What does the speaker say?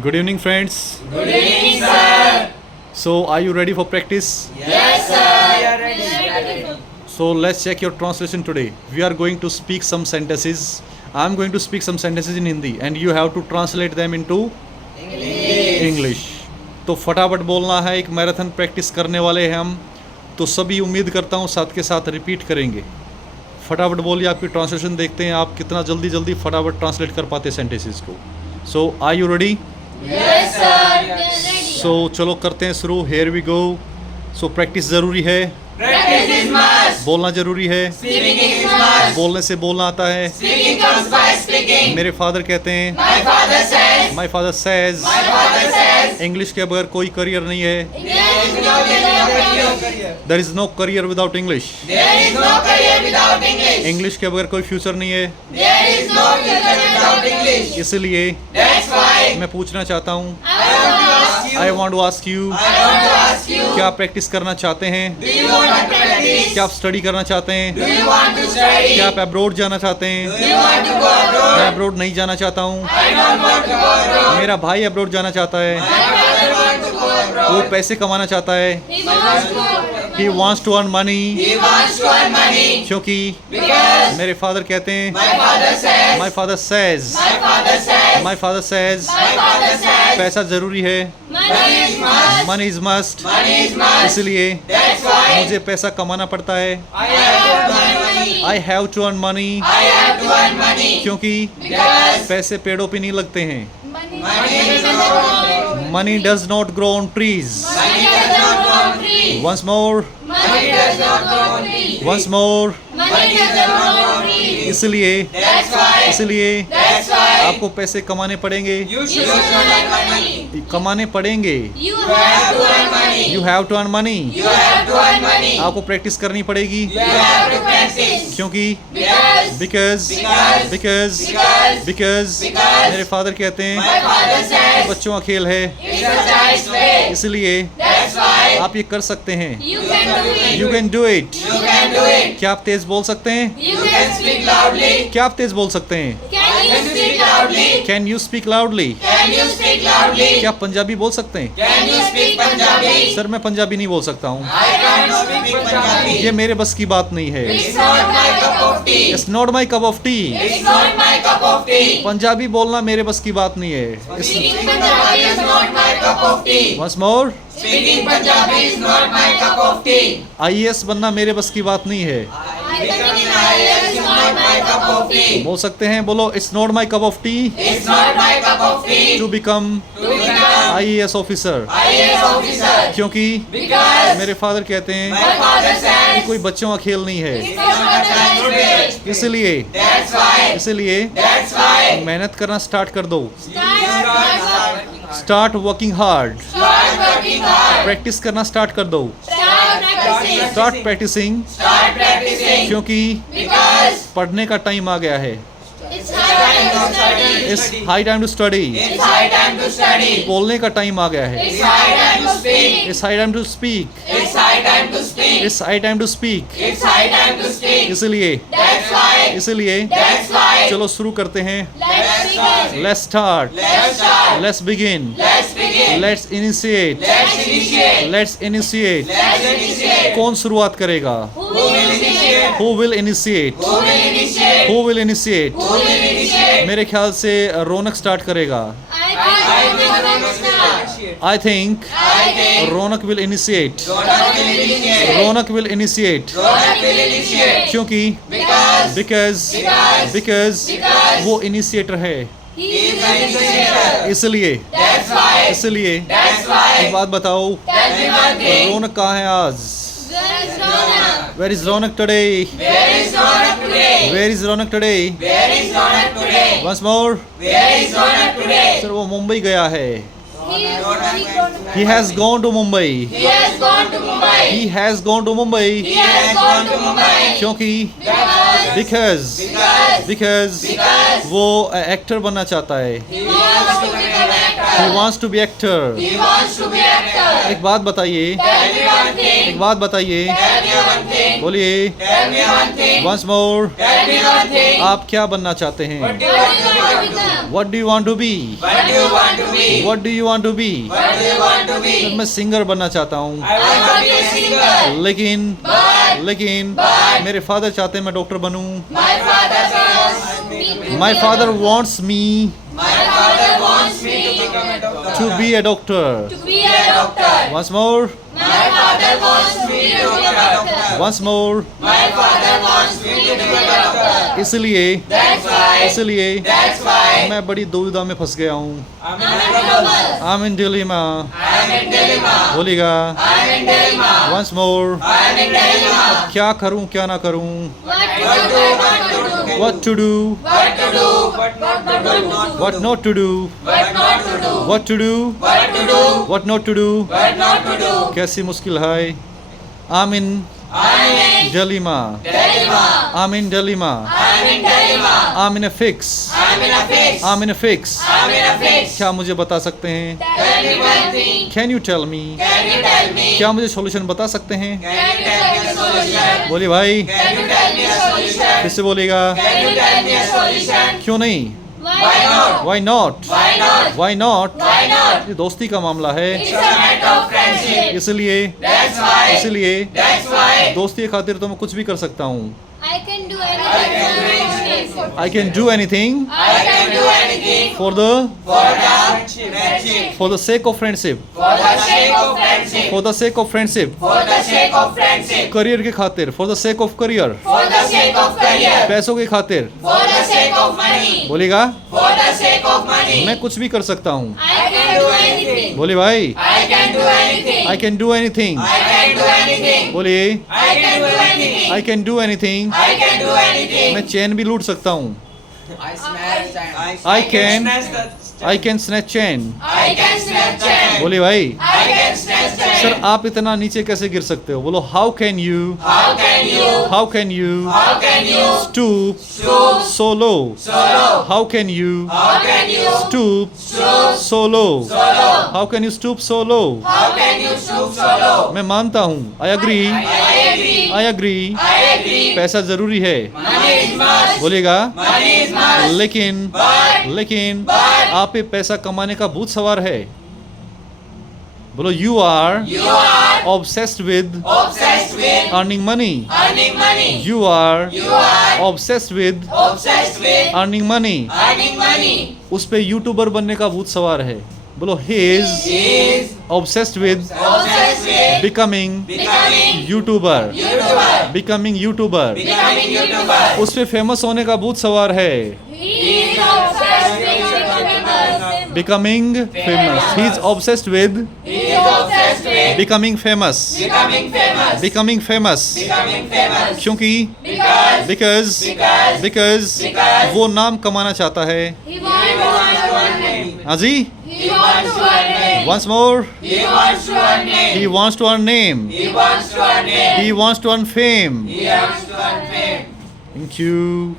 Good evening, friends. Good evening, sir. So, are you ready for practice? Yes, sir. We are ready. So, let's check your translation today. We are going to speak some sentences. I am going to speak some sentences in Hindi, and you have to translate them into English. तो फटाफट बोलना है. एक marathon practice करने वाले हैं हम, तो सभी उम्मीद करता हूँ साथ के साथ रिपीट करेंगे. फटाफट बोलिए. आपकी ट्रांसलेशन देखते हैं आप कितना जल्दी फटाफट ट्रांसलेट कर पाते सेंटेंसेस को. So are you ready? Yes, sir. So चलो करते हैं शुरू. Here we go. So practice ज़रूरी है, Practice is must. बोलना ज़रूरी है. Speaking is must. बोलने से बोलना आता है. Speaking comes by speaking. मेरे फादर कहते हैं, My father says. My father says. My father says. English के बगैर कोई करियर नहीं है. There is no career. There is no career without English. There is no career without English. English के बगैर कोई फ्यूचर नहीं है. There is no future without English. इसलिए That's why मैं पूछना चाहता हूँ, I want to ask you. I want to ask you, I want to ask you. क्या आप प्रैक्टिस करना चाहते हैं? Do you want to practice? क्या आप स्टडी करना चाहते Do हैं? you want to study? क्या आप अब्रोड जाना चाहते हैं? Do you want to go मैं abroad? अब्रोड नहीं जाना चाहता हूँ. I don't want to go abroad. मेरा भाई अब्रोड जाना चाहता है. My father wants to go वो abroad. पैसे कमाना चाहता है. He wants to. He wants to earn money. He wants to earn money. क्योंकि Because मेरे फादर कहते हैं, my father says. My father says. My father says. My father says. My father says. पैसा ज़रूरी है. Money is must. Money is must. Money is must. इसलिए That's why मुझे पैसा कमाना पड़ता है. I have to earn money. I have to earn money. I have to earn money. क्योंकि Because पैसे पेड़ों पे नहीं लगते हैं. money is not. Money does not grow on trees. Money does not grow on trees. Once more. Money does not grow on trees. Once more. Money does not grow on trees. इसलिए That's why. That's why. आपको पैसे कमाने पड़ेंगे. You should earn money. कमाने पड़ेंगे. You have to earn money. You have to earn money. You have to earn money. आपको practice करनी पड़ेगी. You have to practice. क्योंकि Because. Because Because. Because Because. Because Because. मेरे father कहते हैं My father says. बच्चों का खेल है. It's a child's play. इसलिए That's why. आप ये कर सकते हैं. You can do it. You can do it. You can do it. क्या आप तेज बोल सकते हैं? You can speak loudly. क्या आप तेज बोल सकते हैं? Can you speak loudly? Can you speak loudly? Can you speak loudly? क्या आप पंजाबी बोल सकते हैं? Can you speak Punjabi? Sir मैं पंजाबी नहीं बोल सकता हूँ. I can't speak Punjabi. ये मेरे बस की बात नहीं है. It's not my cup of tea. It's not my cup of tea. It's not my cup of tea. Punjabi बोलना मेरे बस की बात नहीं है. Speaking Punjabi is not my cup of tea. Once more. Speaking Punjabi is not my cup of tea. IAS बनना मेरे बस की बात नहीं है. Becoming an IAS is not my cup of tea. बोल सकते हैं. बोलो it's not my cup of tea It's not my cup of tea to become to become IAS officer. IAS officer. क्योंकि Because मेरे फादर कहते हैं my father कि says कोई बच्चों का खेल नहीं है. it's not a child's play. इसलिए That's why मेहनत करना स्टार्ट कर दो. start start working hard. working hard. Practice करना स्टार्ट कर दो. Start practicing. Start practicing. Start practicing. क्योंकि Because पढ़ने का टाइम आ गया है. it's high time to study. It's high time to study. It's high time to study. बोलने का टाइम आ गया है. It's high time to speak. It's high time to speak. It's high time to speak. It's high time to speak. It's high time to speak. इसलिए That's why. चलो शुरू करते हैं. Let's begin. Let's start. Let's start. Let's begin. Let's begin. Let's initiate. Let's initiate. Let's initiate. Let's initiate. कौन शुरुआत करेगा? Who will initiate? Who will initiate? Who will initiate? Who will initiate? Who will initiate? मेरे ख्याल से रौनक start करेगा. I will start. I think I think Raunak will initiate. Ronak will initiate. Raunak will initiate. Ronak will initiate. क्योंकि Because because Because वो initiator है. he is the initiator. इसलिए That's why. एक बात बताओ. Tell me one thing. रौनक कहाँ है आज? Where is Ronak? Where is Ronak today? Where is Ronak today? Where is Ronak today? Where is Ronak today? Once more. Where is Ronak today? Sir वो मुंबई गया है. He He has gone to Mumbai. has gone to Mumbai. He has gone to Mumbai. He has gone to Mumbai. क्योंकि Because because वो actor बनना चाहता है. he wants to become actor. He wants to be actor. He wants to be actor. एक बात बताइए. Tell me one thing. एक बात बताइए. Tell me one thing. बोलिए. Tell me one thing. Once more. Tell me one thing. आप क्या बनना चाहते हैं? What do you want to become? What do you want to be? What do you want to be? What do you want to be? What do you want to be? मैं singer बनना चाहता हूँ, I want to be a singer. लेकिन मेरे father चाहते हैं मैं doctor बनूं. My father wants me to My father wants me My father wants me to become a doctor. to be a doctor. To be a doctor. Once more, My father wants me to be a doctor. once more. My father wants me to be a doctor. इसलिए That's why मैं बड़ी दुविधा में फंस गया हूँ. I'm in trouble. I'm in dilemma. I'm in dilemma. बोलिएगा. I'm in dilemma. Once more. I'm in dilemma. क्या करूँ क्या ना करूँ. What to do? What to do. What to do? What not to do? What not to do. What not to do? What to do. What to do? What not to do. What not to do? कैसी मुश्किल है. I'm in I'm in dilemma. dilemma. I'm in dilemma. I'm in dilemma. I'm in a fix. I'm in a fix. I'm in a fix. I'm in a fix. क्या मुझे बता सकते हैं? Tell me one thing. Can you tell me? Can you tell me? क्या मुझे solution बता सकते हैं? Can you tell me a solution? बोलिए भाई. Can you tell me a solution? फिर से बोलिएगा. Can you tell me a solution? क्यों नहीं? Why not? Why not? Why not? Why not? Why not? ये दोस्ती का मामला है. It's a matter of friendship. इसलिए That's why दोस्ती के खातिर तो मैं कुछ भी कर सकता हूँ. I can do anything. I can do anything I can do anything for the for the friendship. for the sake of friendship. For the sake of friendship. For the sake of friendship. For the sake of friendship. Career के खातिर. For the sake of career. For the sake of career. पैसों के खातिर. For the sake of money. बोलेगा. For the sake of money. मैं कुछ भी कर सकता हूँ. I can do anything. बोले भाई. I can do anything. I can do anything. I can do anything. बोलिए. I can do anything. I can do anything. I can do anything. मैं चैन भी लूट सकता हूँ. I can snatch chain. I can snatch chain. बोले भाई. I can snatch chain. Sir आप इतना नीचे कैसे गिर सकते हो? बोलो how can you How can you? how can you How can you? stoop Stoop so low? so low? How can you How can you? stoop Stoop so low? so low? How can you stoop so low? How can you stoop so low? मैं मानता हूँ. I agree. I agree. I agree. I agree. पैसा जरूरी है. Money is must. बोलेगा. Money is must. लेकिन आप पे पैसा कमाने का भूत सवार है. बोलो you are You are obsessed with obsessed with earning money. earning money. You are You are obsessed with obsessed with earning money. earning money. उस पे यूट्यूबर बनने का भूत सवार है. बोलो he is He is obsessed with obsessed with becoming becoming YouTuber. YouTuber. Becoming YouTuber. Becoming YouTuber. उस पे फेमस होने का भूत सवार है. He is obsessed with Becoming famous. He is obsessed with He is obsessed with becoming famous. becoming famous. Becoming famous. Becoming famous. क्योंकि Because because वो नाम कमाना चाहता है. He wants to earn name. हाँ जी. He wants to earn name. Once more. he wants to earn name. He wants to earn name. He wants to earn name. He wants to earn fame. He wants to earn fame. Thank you.